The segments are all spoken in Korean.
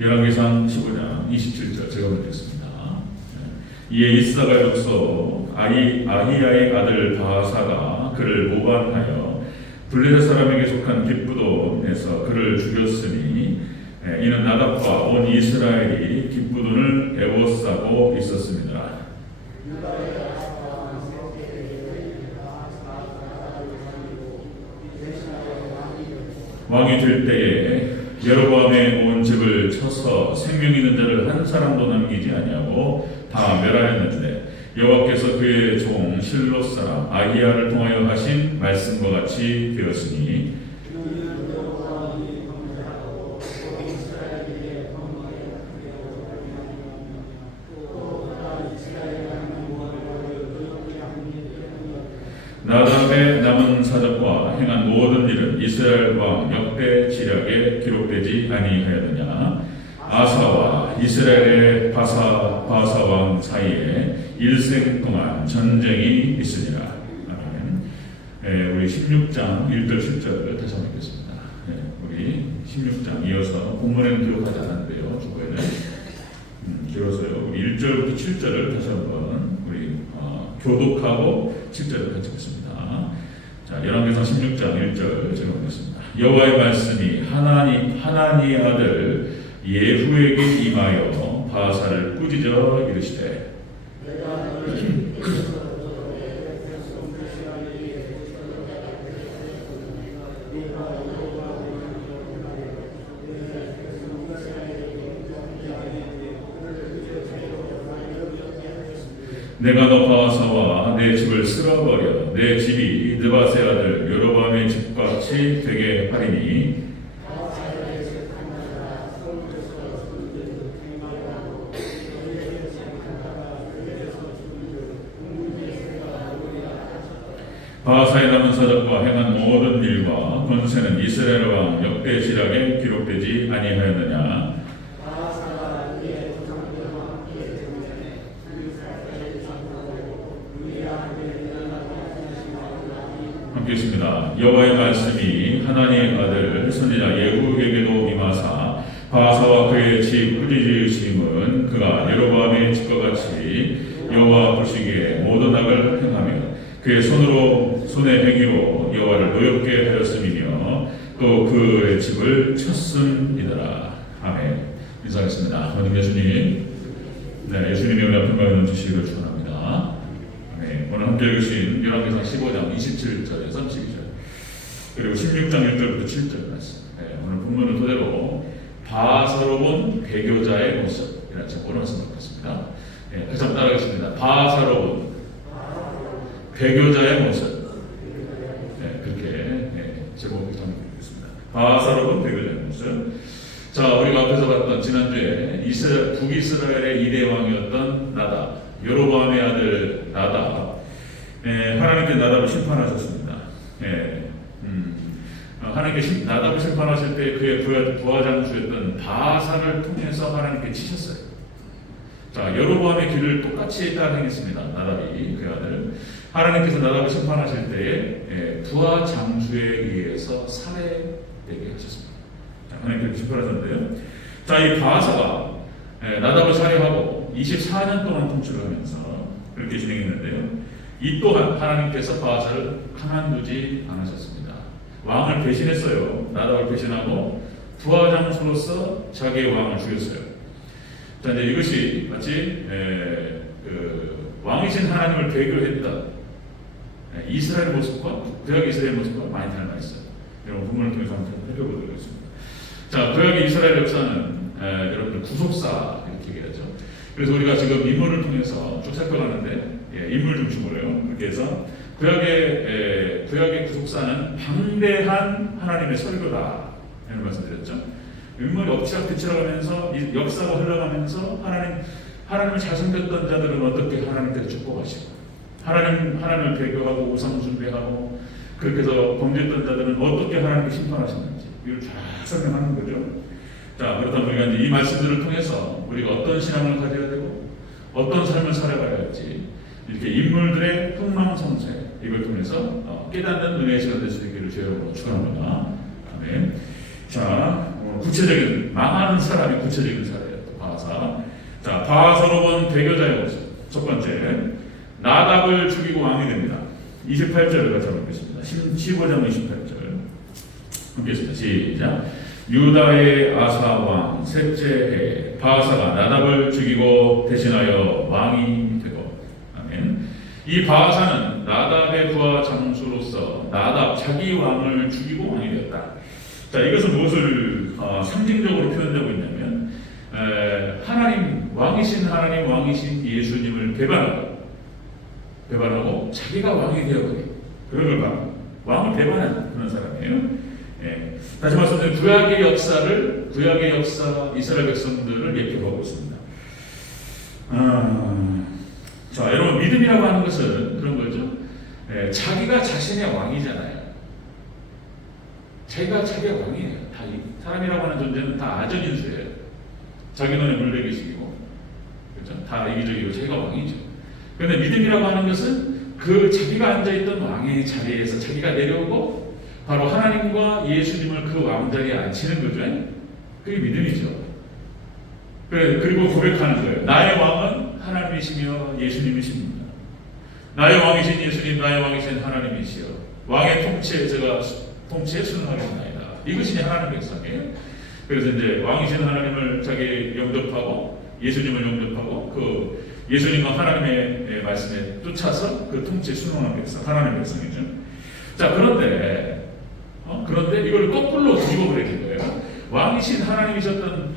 열왕기상 15장 27절 제가 읽겠습니다. 이에 이스라엘 족속 아히야의 아들 바하사가 그를 모반하여 블레셋 사람에게 속한 깁부돈에서 그를 죽였으니 이는 나답과 온 이스라엘이 깁부돈을 애워싸고 있었습니다. 왕이 될 때에 여로보암의 온 집을 쳐서 생명 있는 자를 한 사람도 남기지 아니하고 다 멸하였는데 여호와께서 그의 종 실롯 사람 아히야를 통하여 하신 말씀과 같이 되었으니 나답의 남은 사적과 행한 모든 일은 이스라엘 왕 역대 지략에 기록되지 아니하였느냐. 아사와 이스라엘의 바사 왕 사이에 일생 동안 전쟁이 있으니라. 아멘. 우리 16장 1절 10절을 다시 한번 읽겠습니다. 우리 16장 이어서 본문에는 기록하지 않았는데요. 주보에는 길어서요. 우리 1절부터 7절을 다시 한번 우리 교독하고 7절을 같이 읽겠습니다. 자, 열왕기상 16장 1절 제가 보겠습니다. 여호와의 말씀이 하나니의 아들 예후에게 임하여 바사를 꾸짖어 이르시되 내가 너 바하사와 내 집을 쓸어버려 내 집이 느밧의 아들 여로보암의 집같이 되게 하리니 바하사의 남은 사적과 행한 모든 일과 권세는 이스라엘 왕 역대 지략에 기록되지 아니하였느냐. 함께했습니다. 여호와의 말씀이 하나님의 아들 선지자 예후에게도 임하사 바하사와 그의 집 꾸짖으심은 그가 여로보암의 집과 같이 여호와 보시기에 모든 악을 행하며 그의 손의 행위로 여호와를 노엽게 하였음이며 또 그의 집을 쳤음이더라. 아멘. 인사하겠습니다. 원님 예수님, 예수님의 은혜와 평강을 주시기를 축원합니다. 오늘 함께 읽으신 열왕기상 15장 27절에서 32절 그리고 16장 1절부터 7절 말씀. 오늘 본문을 토대로 바하사로 본 배교자의 모습이라는 제목으로 말씀 드리겠습니다. 다시 한번 따라하겠습니다. 바하사로 본 배교자의 모습. 그렇게 제목을 정해드리겠습니다. 바하사로 본 배교자의 모습. 자, 우리가 앞에서 봤던 지난주에 북이스라엘의 2대 왕이었던 나답, 여로보암의 아들 나답, 하나님께 나답을 심판하셨습니다. 하나님께 나답을 심판하실 때 그의 부하장수였던 바하사를 통해서 하나님께 치셨어요. 자, 여로보암의 길을 똑같이 따라 행했습니다. 나답이 그 아들. 하나님께서 나답을 심판하실 때에 부하장수에 의해서 살해되게 하셨습니다. 자, 하나님께서 심판하셨는데요. 자, 이 바하사가 나답을 살해하고 24년 동안 통치를 하면서 그렇게 진행했는데요. 이 또한 하나님께서 바하사를 가만두지 않으셨습니다. 왕을 배신했어요. 나답을 배신하고 부하장수로서 자기의 왕을 죽였어요. 자, 이제 이것이 마치 왕이신 하나님을 배교했던 이스라엘 모습과 구약 이스라엘 모습과 많이 닮아 있어요. 여러분 본문을 통해서 한번 살펴보도록 하겠습니다. 자, 구약 이스라엘 역사는 여러분들 구속사 이렇게 얘기하죠. 그래서 우리가 지금 인물을 통해서 쭉 살펴가는데 인물 중심으로요. 그렇게 해서 구약의 구속사는 방대한 하나님의 설교다 이런 말씀드렸죠. 인물이 엎치락 뒤치락하면서 역사가 흘러가면서 하나님을 잘 섬겼던 자들은 어떻게 하나님께서 축복하시고 하나님을 배교하고 우상 숭배하고 그렇게 해서 범죄했던 자들은 어떻게 하나님께 심판하시는지 이걸 쫙 설명하는 거죠. 자, 그렇다면 우리가 이제 이 말씀들을 통해서 우리가 어떤 신앙을 가져야 되고 어떤 삶을 살아가야 할지 이렇게 인물들의 흥망성쇠 이걸 통해서 깨닫는 은혜의 시간 될 수 있기를 주의 이름으로 축원합니다. 아멘. 자, 구체적인 망하는 사람이 구체적인 사례예요. 바하사. 자, 바하사로 본 배교자의 모습. 첫 번째, 나답을 죽이고 왕이 됩니다. 28절을 같이 보겠습니다. 15장 28절. 읽겠습니다. 시작. 유다의 아사 왕 셋째 해 바하사가 나답을 죽이고 대신하여 왕이 되고. 아멘. 이 바하사는 나답의 부하 장수로서 나답 자기 왕을 죽이고 왕이 되었다. 자, 이것은 무엇을 상징적으로 표현하고 있냐면 하나님 왕이신 예수님을 배반하고 자기가 왕이 되어버린 그런 걸 왕을 배반하는 그런 사람이에요. 예. 다시 말씀드리면 구약의 역사 이스라엘 백성들을 예표하고 있습니다. 자, 여러분 믿음이라고 하는 것은 그런 거죠. 예, 자기가 자신의 왕이잖아요. 자기가 왕이에요. 사람이라고 하는 존재는 다 아전인수예요. 자기 눈에 물레기식이고, 그렇죠? 다 이기적이고 자기가 왕이죠. 그런데 믿음이라고 하는 것은 그 자기가 앉아있던 왕의 자리에서 자기가 내려오고 바로 하나님과 예수님을 그 왕자리에 앉히는 거죠. 그게 믿음이죠. 그리고 고백하는 거예요. 나의 왕은 하나님이시며 예수님이십니다. 나의 왕이신 예수님, 나의 왕이신 하나님이시여 왕의 통치에 순응하겠나이다. 이것이 하나님의 백성이에요. 그래서 이제 왕이신 하나님을 자기 영접하고 예수님을 영접하고 그 예수님과 하나님의 말씀에 쫓아서 그 통치에 순응하는 백성, 하나님의 백성이죠. 자, 그런데 이걸 거꾸로 뒤집어버리는 거예요. 왕이신 하나님이셨던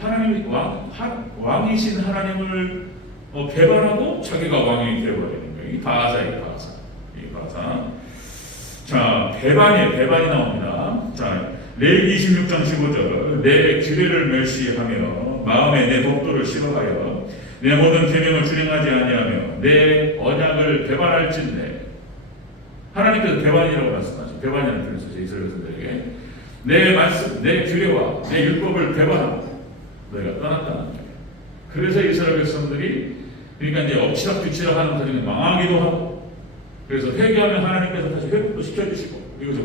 왕이신 하나님을 배반하고 자기가 왕이 되어버리는 거예요. 이 바하사. 자, 배반이 나옵니다. 자, 레위기 26장 15절. 내 규례를 멸시하며 마음에 내 법도를 싫어하여 내 모든 계명을 준행하지 아니하며 내 언약을 배반할진대. 하나님께서 배반이라고 말씀하죠. 배반이라는 표현을 쓰죠. 이스라엘 백성들에게 내 규례와 내 율법을 배반하고 너희가 떠났다는 거예요. 그래서 이스라엘 백성들이 그러니까 이제 엎치락뒤치락 하는 과정에 망하기도 하고, 그래서 회개하면 하나님께서 다시 회복도 시켜주시고, 이거죠.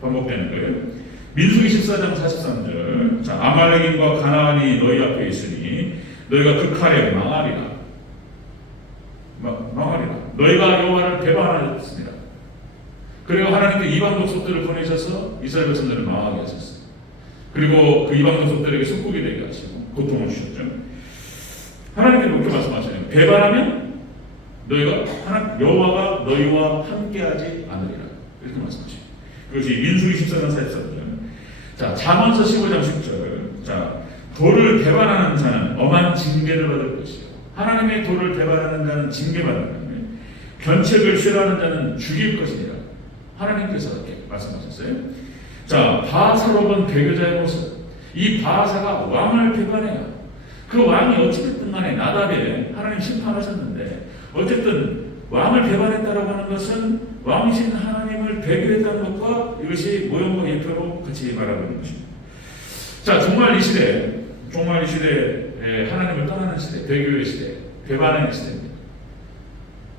반복되는 거예요. 민수기 14장 43절. 자, 아말렉인과 가나안이 너희 앞에 있으니 너희가 그 칼에 망하리라. 너희가 여호와를 배반하였습니다. 그리고 하나님께 이방 족속들을 보내셔서 이스라엘 백성들을 망하게 하셨어요. 그리고 그 이방 족속들에게 속국이 되게 하시고 고통을 주셨죠. 하나님께서 이렇게 말씀하시네요. 배반하면 여호와가 너희와 함께하지 않으리라. 이렇게 말씀하시죠. 그것이 민수기 14장 43절. 자, 잠언서 15장 10절. 자, 도를 배반하는 자는 엄한 징계를 받을 것이요. 하나님의 도를 배반하는 자는 징계받을 것이며 견책을 싫어하는 자는 죽일 것이니라. 하나님께서 이렇게 말씀하셨어요. 자, 바하사로 본 배교자의 모습. 이 바하사가 왕을 배반해요. 그 왕이 어찌됐든 간에 나답에 하나님 심판하셨는데 어쨌든 왕을 배반했다라고 하는 것은 왕이신 하나님을 배교했다는 것과 이것이 모형과 예표로 같이 말하는 것입니다. 자, 종말 이 시대에 하나님을 떠나는 시대, 배교의 시대, 배반의 시대입니다.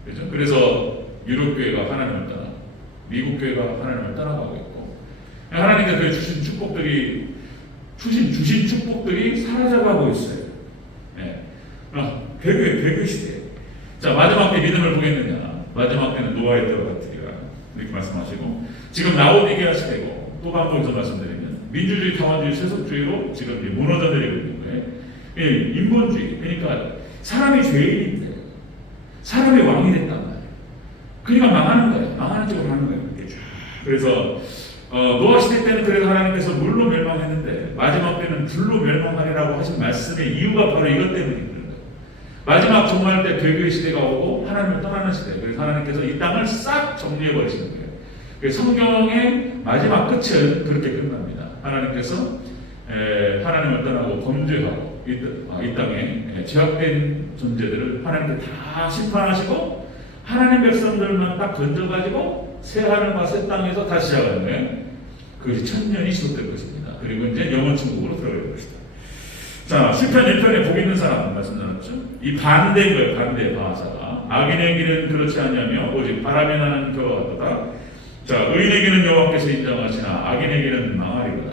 그렇죠? 그래서 유럽교회가 하나님을 떠나, 미국교회가 하나님을 떠나가고 있고, 하나님께서 주신 축복들이 사라져가고 있어요. 네. 배교의 시대. 자, 마지막 때 믿음을 보겠느냐? 마지막 때는 노아의 때와 같으리라. 이렇게 말씀하시고, 지금 라오디게아 시대고, 또 반복해서 말씀드리면, 민주주의, 평화주의, 세속주의로 지금 무너져 내리고 있는 거예요. 인본주의. 그러니까 사람이 죄인인데, 사람이 왕이 됐단 말이에요. 그러니까 망하는 거예요. 망하는 쪽으로 하는 거예요. 그래서, 노아 시대 때는 그래도 하나님께서 물로 멸망했는데, 마지막 때는 불로 멸망하리라고 하신 말씀의 이유가 바로 이것 때문입니다. 마지막 종말 때 배교의 시대가 오고 하나님을 떠나는 시대. 그래서 하나님께서 이 땅을 싹 정리해 버리시는 거예요. 그래서 성경의 마지막 끝은 그렇게 끝납니다. 하나님께서 하나님을 떠나고 범죄하고 이 땅에 죄악된 존재들을 하나님께 다 심판하시고 하나님 백성들만 딱 건져가지고 새 하늘과 새 땅에서 다시 시작하는 거예요. 그것이 천년이 지속될 것입니다. 그리고 이제 영원 천국으로 들어갈 것이다. 자, 시편 1편에 복 있는 사람 말씀 나눴죠. 이 반대인 거예요. 반대 바하사가. 악인의 길은 그렇지 않냐며 오직 바람이 나는 겨와 같다. 자, 의인의 길은 여호와께서 인정하시나 악인의 길은 망하리구나.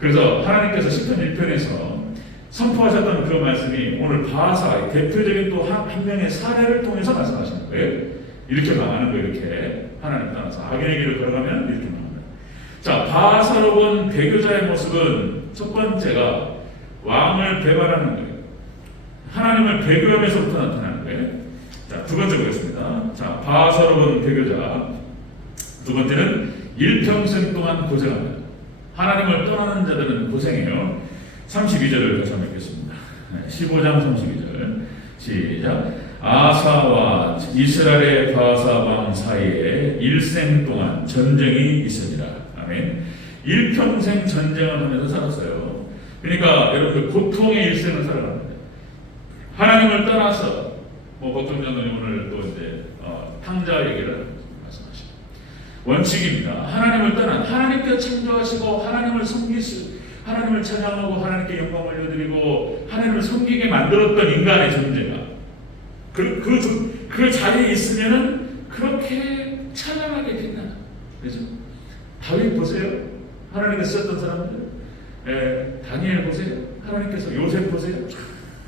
그래서 하나님께서 시편 1편에서 선포하셨던 그 말씀이 오늘 바하사 대표적인 또 한 명의 사례를 통해서 말씀하시는 거예요. 이렇게 망하는 거예요. 이렇게 하나님 따라서 악인의 길을 걸어가면 이렇게 망합니다. 자, 바하사로 본 배교자의 모습은 첫 번째가 왕을 배반하는 거예요. 하나님을 배교하면서부터 나타나는 거예요. 자, 두 번째 보겠습니다. 자, 바하사로 본 배교자. 두 번째는 일평생 동안 고생합니다. 하나님을 떠나는 자들은 고생해요. 32절을 다시 한번 읽겠습니다. 15장 32절 시작. 아사와 이스라엘의 바하사 왕 사이에 일생 동안 전쟁이 있으리라. 아멘. 일평생 전쟁을 하면서 살았어요. 그러니까 여러분들 고통의 일생을 살아갑니다. 하나님을 떠나서 박정 장로님 오늘 또 이제 탕자 얘기를 말씀하시고 원칙입니다. 하나님을 떠난 하나님께 창조하시고 하나님을 찬양하고 하나님께 영광 올려드리고 하나님을 섬기게 만들었던 인간의 존재가 그 자리에 있으면은 그렇게 찬양하게 된다. 그죠? 다윗 보세요. 하나님께서 쓰셨던 사람들. 다니엘 보세요. 하나님께서 요셉 보세요.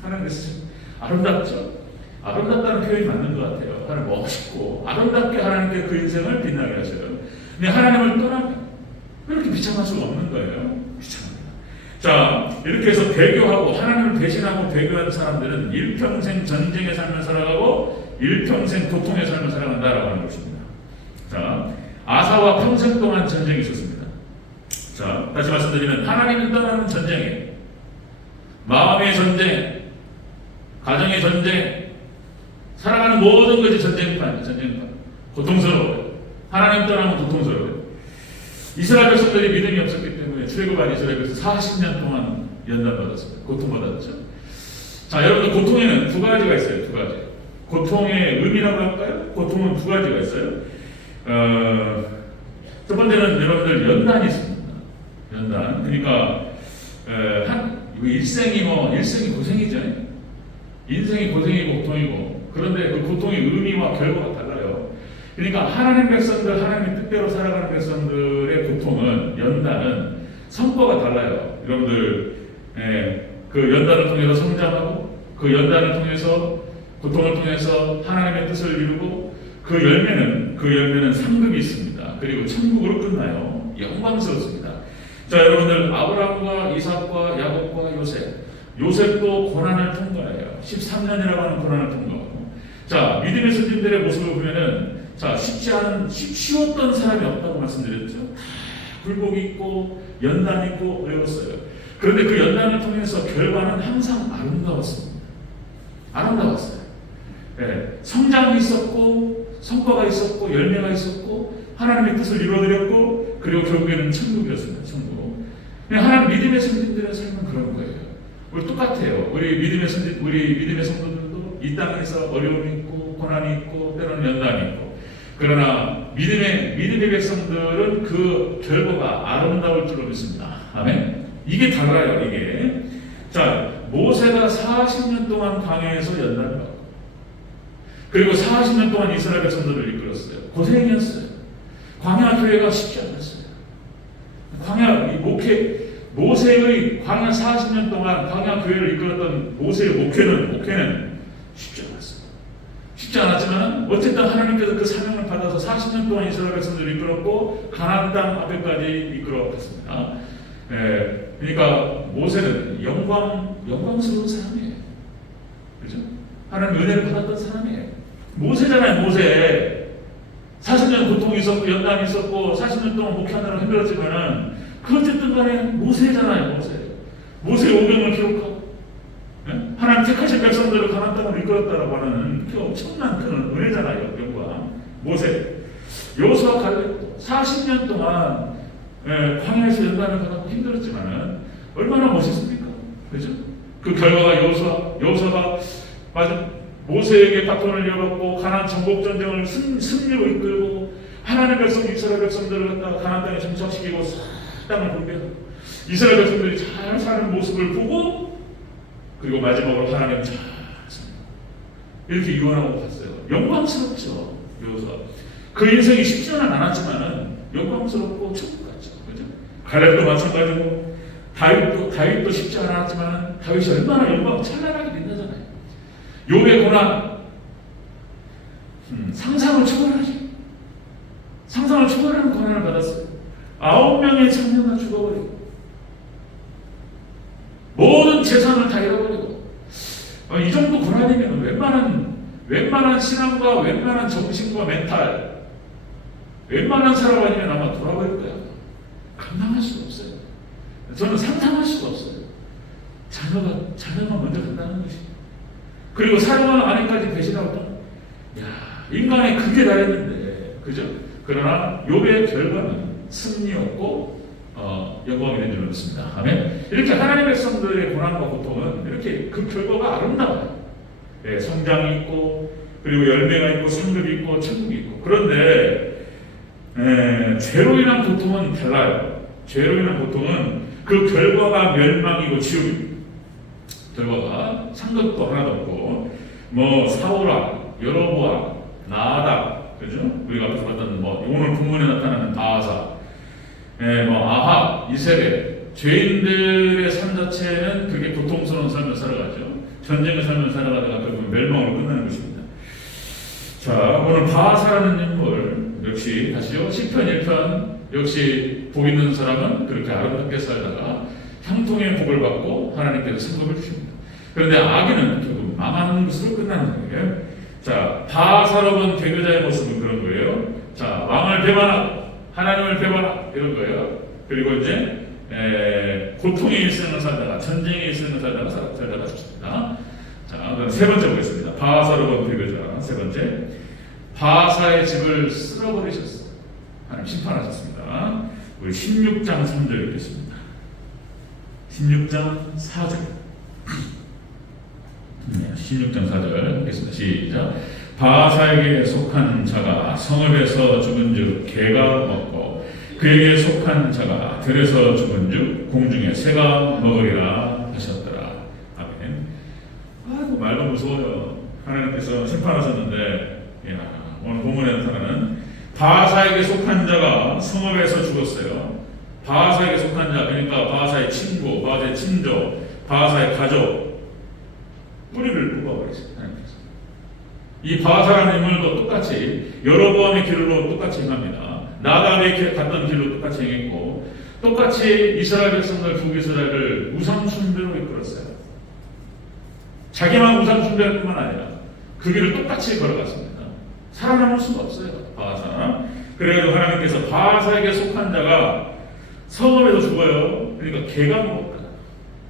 하나님께서 아름답죠? 아름답다는 표현이 맞는 것 같아요. 하나님 멋있고 아름답게 하나님께 그 인생을 빛나게 하셔요. 근데 하나님을 떠나면 그렇게 비참할 수가 없는 거예요. 비참합니다. 자, 이렇게 해서 배교하고 하나님을 배신하고 배교한 사람들은 일평생 전쟁의 삶을 살아가고 일평생 고통의 삶을 살아간다라고 하는 것입니다. 자, 아사와 평생 동안 전쟁이 있었습니다. 자, 다시 말씀드리면 하나님을 떠나는 전쟁이에요. 마음의 전쟁, 가정의 전쟁, 살아가는 모든 것이 전쟁판. 고통스러워요. 하나님 떠나면 고통스러워요. 이스라엘 백성들이 믿음이 없었기 때문에 출애굽한 이스라엘에서 40년 동안 연단받았어요. 고통받았죠. 자, 여러분들 고통에는 두 가지가 있어요. 두 가지. 고통의 의미라고 할까요? 고통은 두 가지가 있어요. 첫 번째는 여러분들 연단이 있습니다. 연단. 그러니까 일생이 고생이죠. 인생이 고생이고 고통이고, 그런데 그 고통의 의미와 결과가 달라요. 그러니까 하나님 백성들, 하나님의 뜻대로 살아가는 백성들의 고통은, 연단은 성과가 달라요. 여러분들 그 연단을 통해서 성장하고, 그 연단을 통해서, 고통을 통해서 하나님의 뜻을 이루고, 그 열매는 상급이 있습니다. 그리고 천국으로 끝나요. 영광스럽습니다. 자, 여러분들 아브라함과 이삭과 야곱과 요셉도 고난을 통과해요. 13년이라고 하는 고난을 통과하고. 자, 믿음의 선진들의 모습을 보면은, 자, 쉬웠던 사람이 없다고 말씀드렸죠. 다 굴곡이 있고 연단이 있고 어려웠어요. 그런데 그 연단을 통해서 결과는 항상 아름다웠습니다. 네, 성장이 있었고, 성과가 있었고, 열매가 있었고, 하나님의 뜻을 이루어드렸고, 그리고 결국에는 천국이었습니다. 천국. 하나님 믿음의 선진들의 삶은 그런 거예요. 우리 똑같아요. 우리 믿음의 성도들도 이 땅에서 어려움이 있고, 고난이 있고, 때로는 연단이 있고. 그러나 믿음의 백성들은 그 결과가 아름다울 줄로 믿습니다. 아멘. 이게 달라요. 이게. 자, 모세가 40년 동안 광야에서 연단을 받고, 그리고 40년 동안 이스라엘 백성들을 이끌었어요. 고생이었어요. 광야 교회가 쉽지 않았어요. 모세의 광야 40년 동안 광야 교회를 이끌었던 모세의 목회는 쉽지 않았지만 어쨌든 하나님께서 그 사명을 받아서 40년 동안 이스라엘 백성들을 이끌었고 가나안 땅 앞에까지 이끌어갔습니다. 그러니까 모세는 영광스러운 사람이에요. 그죠? 하나님 은혜를 받았던 사람이에요. 모세잖아요. 모세. 40년 고통이 있었고 연단이 있었고 40년 동안 목회하느라 힘들었지만은 그 어쨌든 간에 모세잖아요. 모세의 오병을 기록하고, 하나님 택하신 백성들을 가나안 땅으로 이끌었다라고 하는 그 엄청난 그런 은혜잖아요. 영광. 모세. 여호수아 갈렙도 40년 동안 광야에서 연단을 받았고 힘들었지만은 얼마나 멋있습니까? 그죠? 그 결과가 여호수아가 모세에게 바톤을 이어받고 가나안 정복 전쟁을 승리로 이끌고 하나님의 백성 이스라엘 백성들을 갖다가 가나안 땅에 정착시키고 땅을 분배하고 이스라엘 백성들이 잘 사는 모습을 보고, 그리고 마지막으로 하나님 잘 이렇게 유언하고 갔어요. 영광스럽죠. 여호수아. 그 인생이 쉽지는 않았지만은 영광스럽고 천국 같죠. 그죠? 갈렙도 마찬가지고 다윗도 쉽지 않았지만 다윗이 얼마나 영광 찬란하게 빛나잖아요. 욥의 고난, 상상을 초월하지. 상상을 초월하는 고난을 받았어요. 9명의 장녀가 죽어버리고 모든 재산을 다 잃어버리고 이 정도 고난이면 웬만한 신앙과 웬만한 정신과 멘탈 웬만한 사람 아니면 아마 돌아버릴 거야. 감당할 수가 없어요. 저는 상상할 수가 없어요. 자녀가 먼저 간다는 것이. 그리고 사랑하는 아내까지 배신하고 인간의 극에 달했는데 그죠? 그러나 욥의 결과는 승리였고 영광이 된 줄 믿습니다. 아멘. 이렇게 하나님의 백성들의 고난과 고통은 이렇게 그 결과가 아름다워요. 예, 성장이 있고 그리고 열매가 있고 상급이 있고 천국이 있고. 그런데 죄로 인한 고통은 달라요. 죄로 인한 고통은 그 결과가 멸망이고 지옥입니다. 결과가 상급도 하나도 없고 뭐 사울왕, 여로보암, 나답, 그죠? 우리가 앞에서 봤던 뭐 오늘 본문에 나타나는 바하사, 뭐 아합, 이세벨, 죄인들의 삶 자체는 그게 고통스러운 삶을 살아가죠. 전쟁의 삶을 살아가다가 결국 멸망으로 끝나는 것입니다. 자, 오늘 바하사라는 인물 역시 다시요. 시편 1편 역시 복 있는 사람은 그렇게 아름답게 살다가 형통의 복을 받고 하나님께서 상급을 주십니다. 그런데 악인은 결국 망하는 것으로 끝나는 거예요. 자, 바하사로운 배교자의 모습은 그런 거예요. 자, 왕을 배반하고 하나님을 배반하고 이런 거예요. 그리고 이제 고통의 일생을 살다가 전쟁의 일생을 살다가 죽습니다. 자, 그럼 세 번째 보겠습니다. 바하사로운 배교자 세 번째. 바하사의 집을 쓸어버리셨어요. 하나님 심판하셨습니다. 우리 16장 3절 읽겠습니다. 16장 4절. 16장 4절 읽겠습니다. 시작. 바하사에게 속한 자가 성읍에서 죽은즉 개가 먹고 그에게 속한 자가 들에서 죽은즉 공중에 새가 먹으리라 하셨더라. 아멘. 아이고 말도 무서워요. 하나님께서 심판하셨는데 오늘 본문에 나타나는 바하사에게 속한 자가 성읍에서 죽었어요. 바하사에게 속한 자, 그러니까 바하사의 친구, 바하사의 친족, 바하사의 가족 뿌리를 뽑아버리세요. 이 바하사라는 인물도 똑같이 여로보암의 길로 똑같이 행합니다. 나답의 갔던 길로 똑같이 행했고 똑같이 이스라엘 백성들 북이스라엘을 우상 숭배로 이끌었어요. 자기만 우상 숭배할 뿐만 아니라 그 길을 똑같이 걸어갔습니다. 살아남을 수가 없어요. 바하사. 그래도 하나님께서 바하사에게 속한 자가 성읍에서 죽어요. 그러니까 개가 먹었다.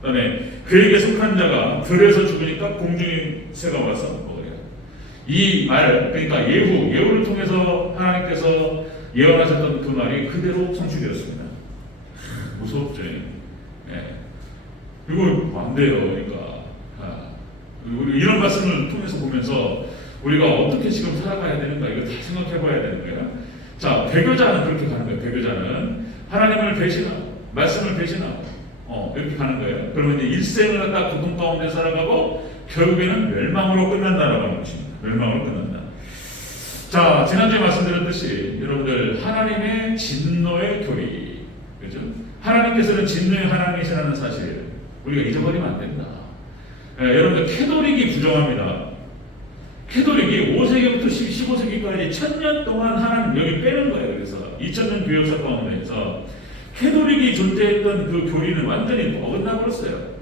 그다음에 그에게 속한 자가 들에서 죽으니까 공중에 새가 와서 먹어요. 이 말, 그러니까 예후를 통해서 하나님께서 예언하셨던 그 말이 그대로 성취되었습니다. 무섭죠. 이거 안 돼요. 그러니까 우리 이런 말씀을 통해서 보면서 우리가 어떻게 지금 살아가야 되는가 이거 다 생각해봐야 되는 거야. 자, 배교자는 그렇게 가는 거예요. 배교자는 하나님을 배신하고 말씀을 배신하고 이렇게 가는 거예요. 그러면 이제 일생을 갖다 고통 가운데 살아가고 결국에는 멸망으로 끝난다라고 하는 것입니다. 멸망으로 끝난다. 자, 지난주에 말씀드렸듯이 여러분들 하나님의 진노의 교리, 그죠? 하나님께서는 진노의 하나님이시라는 사실 우리가 잊어버리면 안 된다. 여러분들 캐톨릭이 부정합니다. 캐톨릭이 5세기부터 15세기까지 1000년 동안 하나님 여기 빼는 거예요. 그래서 2000년 교회 역사 가운데서 캐톨릭이 존재했던 그 교리는 완전히 어긋나 버렸어요.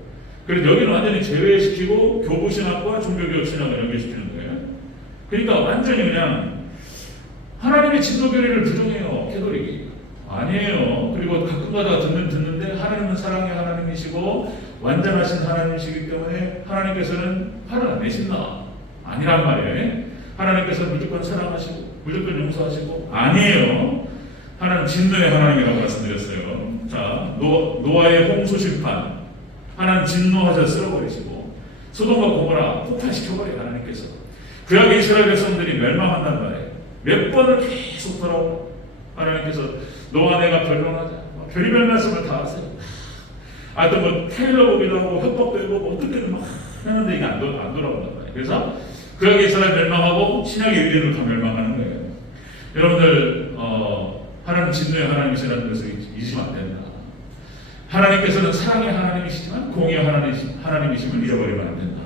그래서 여기는 완전히 제외시키고 교부신학과 종교개혁신학을 연결시키는 거예요. 그러니까 완전히 그냥 하나님의 진노교리를 부정해요. 캐톨릭이 아니에요. 그리고 가끔가다 듣는데 하나님은 사랑의 하나님이시고 완전하신 하나님이시기 때문에 하나님께서는 화를 안 내신다 아니란 말이에요. 하나님께서는 무조건 사랑하시고 무조건 용서하시고 아니에요. 하나님 진노의 하나님이라고 말씀드렸어요. 자, 노아의 홍수 심판 하나님 진노하셔 쓸어버리시고 소돔과 고모라 폭발시켜버려요. 하나님께서 구약의 이스라엘 백성들이 멸망한단 말이에요. 몇 번을 계속 돌아오고 하나님께서 노아 내가 변론하자 별의별 말씀을 다 하세요. 또 뭐 테일러 보기도 하고 협박도 해보고 어떻게든 막 하는데 이게 안 돌아온단 말이에요. 그래서 구약의 이스라엘 멸망하고 신약의 유대인을 다 멸망하는 거예요. 여러분들 하나님 진노의 하나님이시라는 것을 잊으면 안 된다. 하나님께서는 사랑의 하나님이시지만 공의의 하나님이심을 잃어버리면 안 된다.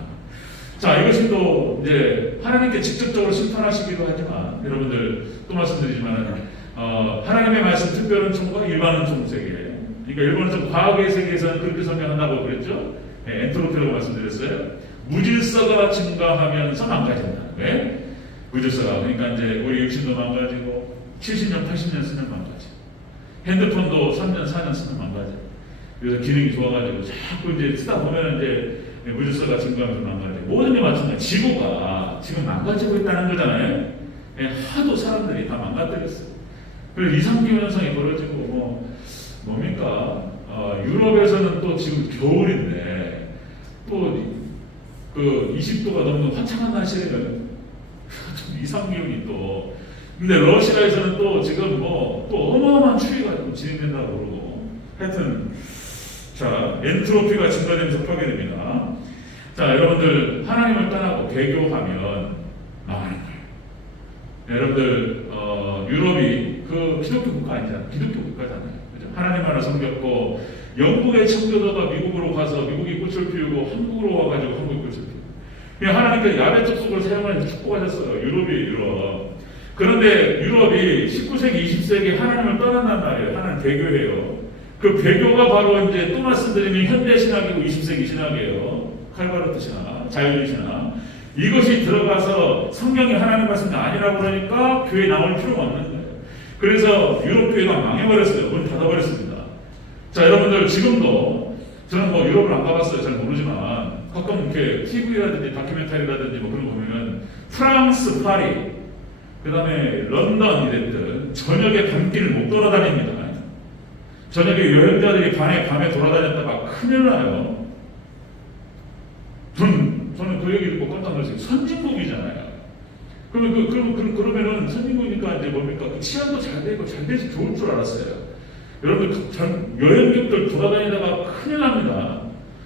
자, 이것이 또 이제 하나님께 직접적으로 심판하시기도 하지만 여러분들 또 말씀드리지만 하나님의 말씀 특별한 총과 일반은 총 세계. 그러니까 일본은 좀 과학의 세계에서는 그렇게 설명한다고 그랬죠. 네, 엔트로피라고 말씀드렸어요. 무질서가 증가하면서 망가진다. 왜? 무질서가 그러니까 이제 우리 육신도 망가지고 70년, 80년 쓰면 망가져. 핸드폰도 3년, 4년 쓰면 망가져. 그래서 기능이 좋아가지고 자꾸 이제 쓰다 보면 이제 무질서가 증가하면서 망가져. 모든 게 마찬가지. 지구가 지금 망가지고 있다는 거잖아요. 예, 하도 사람들이 다 망가뜨렸어요. 그래서 이상기후 현상이 벌어지고 뭡니까? 유럽에서는 또 지금 겨울인데 또 그 20도가 넘는 화창한 날씨에는 좀 이상기온이 또. 근데 러시아에서는 또 지금 또 어마어마한 추위가 좀 진행된다고 그러고. 하여튼 자, 엔트로피가 증가되면서 파괴됩니다. 자, 여러분들 하나님을 떠나고 배교하면 망하는 거예요. 여러분들 유럽이 그 기독교 국가 아니잖아요. 기독교 국가잖아요. 그죠? 하나님 하나 섬겼고 영국의 청교도가 미국으로 가서 미국이 꽃을 피우고 한국으로 와가지고 한국이 꽃을 피우고 그냥 하나님께서 야베 족속을 사용하면서 축복하셨어요. 유럽. 그런데 유럽이 19세기, 20세기 하나님을 떠난단 말이에요. 하나님 배교해요. 그 배교가 바로 이제 또 말씀드리면 현대 신학이고 20세기 신학이에요. 칼바르트 신학, 자유주의 신학. 이것이 들어가서 성경이 하나님 말씀이 아니라고 그러니까 교회 나올 필요가 없는 거예요. 그래서 유럽 교회가 망해버렸어요. 문 닫아버렸습니다. 자, 여러분들 지금도 저는 유럽을 안 가봤어요. 잘 모르지만 가끔 이렇게 TV라든지 다큐멘터리라든지 그런 거 보면은 프랑스, 파리, 그 다음에 런던 이랬든 저녁에 밤길을 못 돌아다닙니다. 저녁에 여행자들이 밤에 돌아다녔다가 큰일 나요. 저는 그 얘기 듣고 깜짝 놀랐어요. 선진국이잖아요. 그러면은 선진국이니까 이제 뭡니까? 그 치안도 잘 되고 잘 돼서 좋을 줄 알았어요. 여러분들 여행객들 돌아다니다가 큰일 납니다.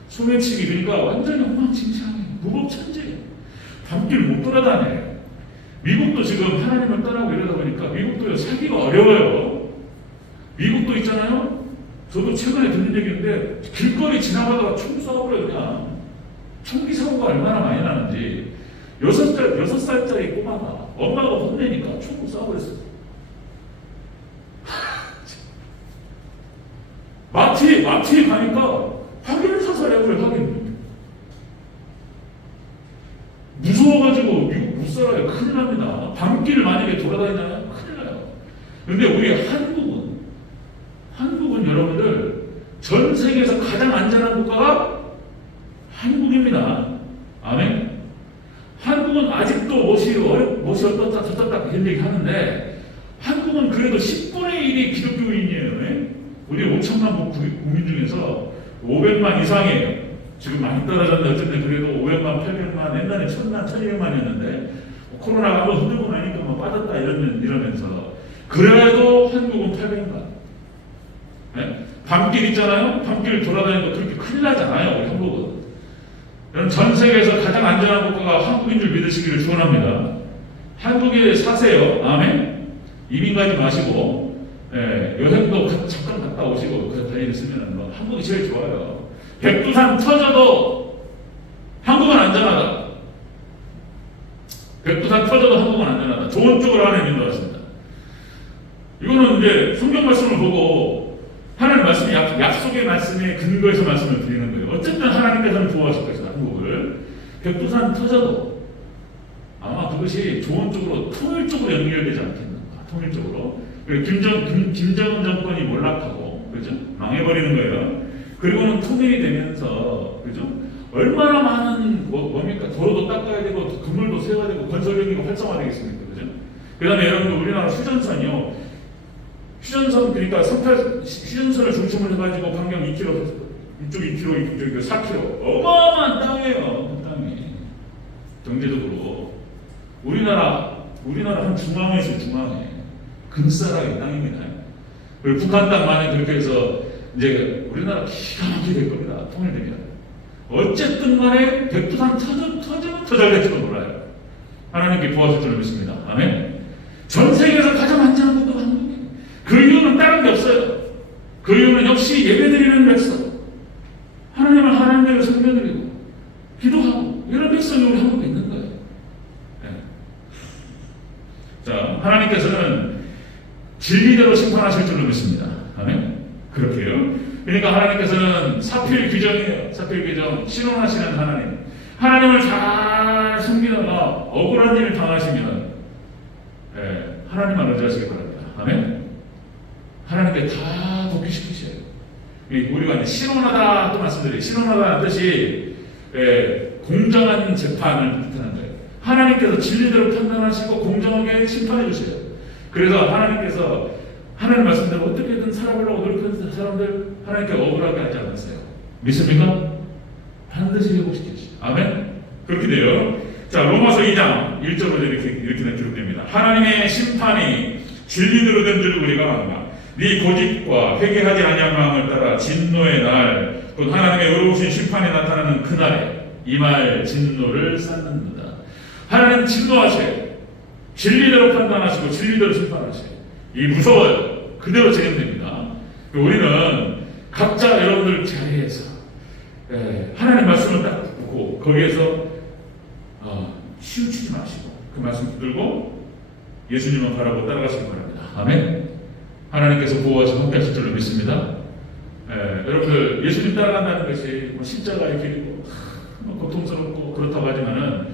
소매치기 그러니까 완전히 엉망진창이에요. 무법천지예요. 밤길 못 돌아다녀요. 미국도 지금 하나님을 떠나고 이러다 보니까 미국도 살기가 어려워요. 미국도 있잖아요. 저도 최근에 듣는 얘기인데 길거리 지나가다가 총 쏴버려요. 그냥 총기 사고가 얼마나 많이 나는지 6살짜리 꼬마가 엄마가 혼내니까 총을 쏴버렸어요. 마트에 가니까 확인 사살해버려요. 확인. 무서워가지고 미국 못 살아요. 큰일 납니다. 밤길 만약에 돌아다니잖아요. 큰일 나요. 근데 우리 한국은 여러분들 전 세계에서 가장 안전한 국가가 한국입니다. 아멘. 한국은 아직도 못이 어떻다 저떻다 이런 얘기 하는데 한국은 그래도 10분의 1이 기독교인이에요. 우리 5천만 국민 중에서 500만 이상이에요. 지금 많이 떨어졌는데 어쨌든 그래도 500만, 800만, 옛날에 1000만, 1200만이었는데 코로나가 한번 흔들고 나니까 빠졌다 이러면서 그래도 한국은 800만. 네? 밤길 있잖아요. 밤길 돌아다니는 거 그렇게 큰일 나잖아요. 우리 한국은. 여러분 전 세계에서 가장 안전한 국가가 한국인 줄 믿으시기를 축원합니다. 한국에 사세요. 아멘. 이민 가지 마시고 여행도 잠깐 갔다 오시고 그 다니시면 한국이 제일 좋아요. 백두산 터져도 한국은 안전하다. 백두산 터져도 한국은 안전하다. 좋은 쪽으로 하나님 인도하십니다. 이거는 이제 성경 말씀을 보고 하나님 말씀이 약속의 말씀에 근거해서 말씀을 드리는 거예요. 어쨌든 하나님께서는 보호하실 것이다. 한국을. 백두산 터져도 아마 그것이 좋은 쪽으로 통일적으로 연결되지 않겠는가. 통일적으로. 김정은 정권이 몰락하고, 그죠? 망해버리는 거예요. 그리고는 통일이 되면서, 그죠? 얼마나 많은, 뭡니까? 도로도 닦아야 되고, 건물도 세워야 되고, 건설력이 활성화되겠습니까? 그죠? 그 다음에 여러분들 우리나라 휴전선이요. 휴전선, 그러니까 휴전선을 중심으로 해가지고 반경 2km, 이쪽 2km, 이쪽 4km. 어마어마한 땅이에요. 땅이. 경제적으로. 우리나라 한 중앙에서 중앙에. 금싸라기 땅입니다. 그리고 북한 땅 만에 그렇게 해서 이제 우리나라 기가 막히게 될 겁니다. 통일되면. 어쨌든 간에 백두산 터지면 터질지도 몰라요. 하나님께 도와줄 줄 믿습니다. 아멘. 전 세계에서 가장 안전한 국가가 한국이에요. 그 이유는 다른 게 없어요. 그 이유는 역시 예배드리는 백성. 백성이 우리 한국에 있는 거예요. 네. 자, 하나님께서는 진리대로 심판하실 줄로 믿습니다. 아멘. 그렇게요. 그러니까 하나님께서는 사필 규정이에요. 사필 규정. 신원하시는 하나님. 하나님을 잘 숨기다가 억울한 일을 당하시면 하나님만 의지하시기 바랍니다. 아멘. 하나님께 다 복귀시키셔요. 우리가 이제 신원하다 또 말씀드려요. 신원하다는 뜻이 공정한 재판을 뜻하는 거예요. 하나님께서 진리대로 판단하시고 공정하게 심판해 주세요. 그래서 하나님께서 하나님 말씀대로 어떻게든 살아보려고 노력하는 사람들 하나님께 억울하게 하지 않았어요. 믿습니까? 반드시 회복시키시죠. 아멘. 그렇게 돼요. 자, 로마서 2장 1절로 이렇게 기록됩니다. 하나님의 심판이 진리대로 된 줄 우리가 안다. 네 고집과 회개하지 아니한 마음을 따라 진노의 날, 곧 하나님의 의로우신 심판이 나타나는 그날에 이 말 진노를 쌓는다. 하나님 진노하세요. 진리대로 판단하시고 진리대로 심판하세요. 이 무서워요. 그대로 진행됩니다. 우리는 각자 여러분들 자리에서 하나님 말씀을 딱 듣고 거기에서 치우치지 마시고 그 말씀 붙들고 예수님을 바라보고 따라가시기 바랍니다. 아멘. 하나님께서 보호하시고 함께하실 줄로 믿습니다. 여러분들 예수님 따라간다는 것이 십자가의 길이고 고통스럽고 그렇다고 하지만은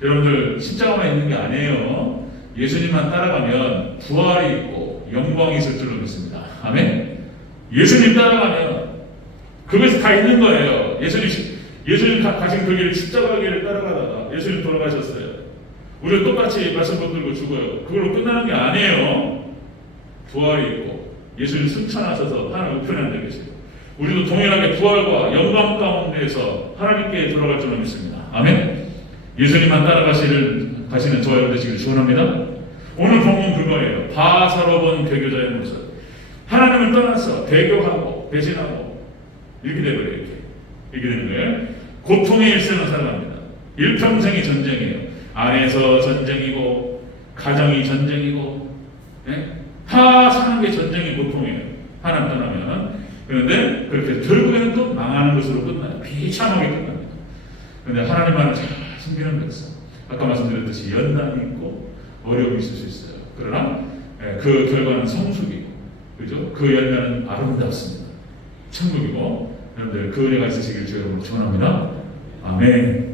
여러분들 십자가만 있는 게 아니에요. 예수님만 따라가면 부활이 있고 영광이 있을 줄로 믿습니다. 아멘. 예수님 따라가면 그것이 다 있는 거예요. 예수님 가신 그 길을 십자가 길을 따라가다가 예수님 돌아가셨어요. 우리가 똑같이 말씀 붙들고 죽어요. 그걸로 끝나는 게 아니에요. 부활이 있고 예수님 승천하셔서 하나님 우편에 앉아 계세요. 우리도 동일하게 부활과 영광 가운데에서 하나님께 돌아갈 줄로 믿습니다. 아멘. 예수님만 따라가시는 저와 여러분 되시길 축원합니다. 오늘 본문 그거예요. 바사로 본 배교자의 모습. 하나님을 떠나서 배교하고 배신하고 이렇게 되버려요. 이렇게 되는 거예요. 고통의 일생을 살아갑니다. 일평생이 전쟁이에요. 안에서 전쟁이고 가정이 전쟁이고 다 사는 게 전쟁의 고통이에요. 하나님 떠나면. 그런데 그렇게 결국에는 또 망하는 것으로 끝나요. 비참하게 끝납니다. 그런데 하나님만을 잘 숨기는 백성. 아까 말씀드렸듯이 연단이 있고 어려움이 있을 수 있어요. 그러나 그 결과는 성숙이고, 그죠? 그 열매는 아름답습니다. 천국이고, 여러분들 그 은혜가 있으시길 주의 이름으로 축원합니다. 아멘.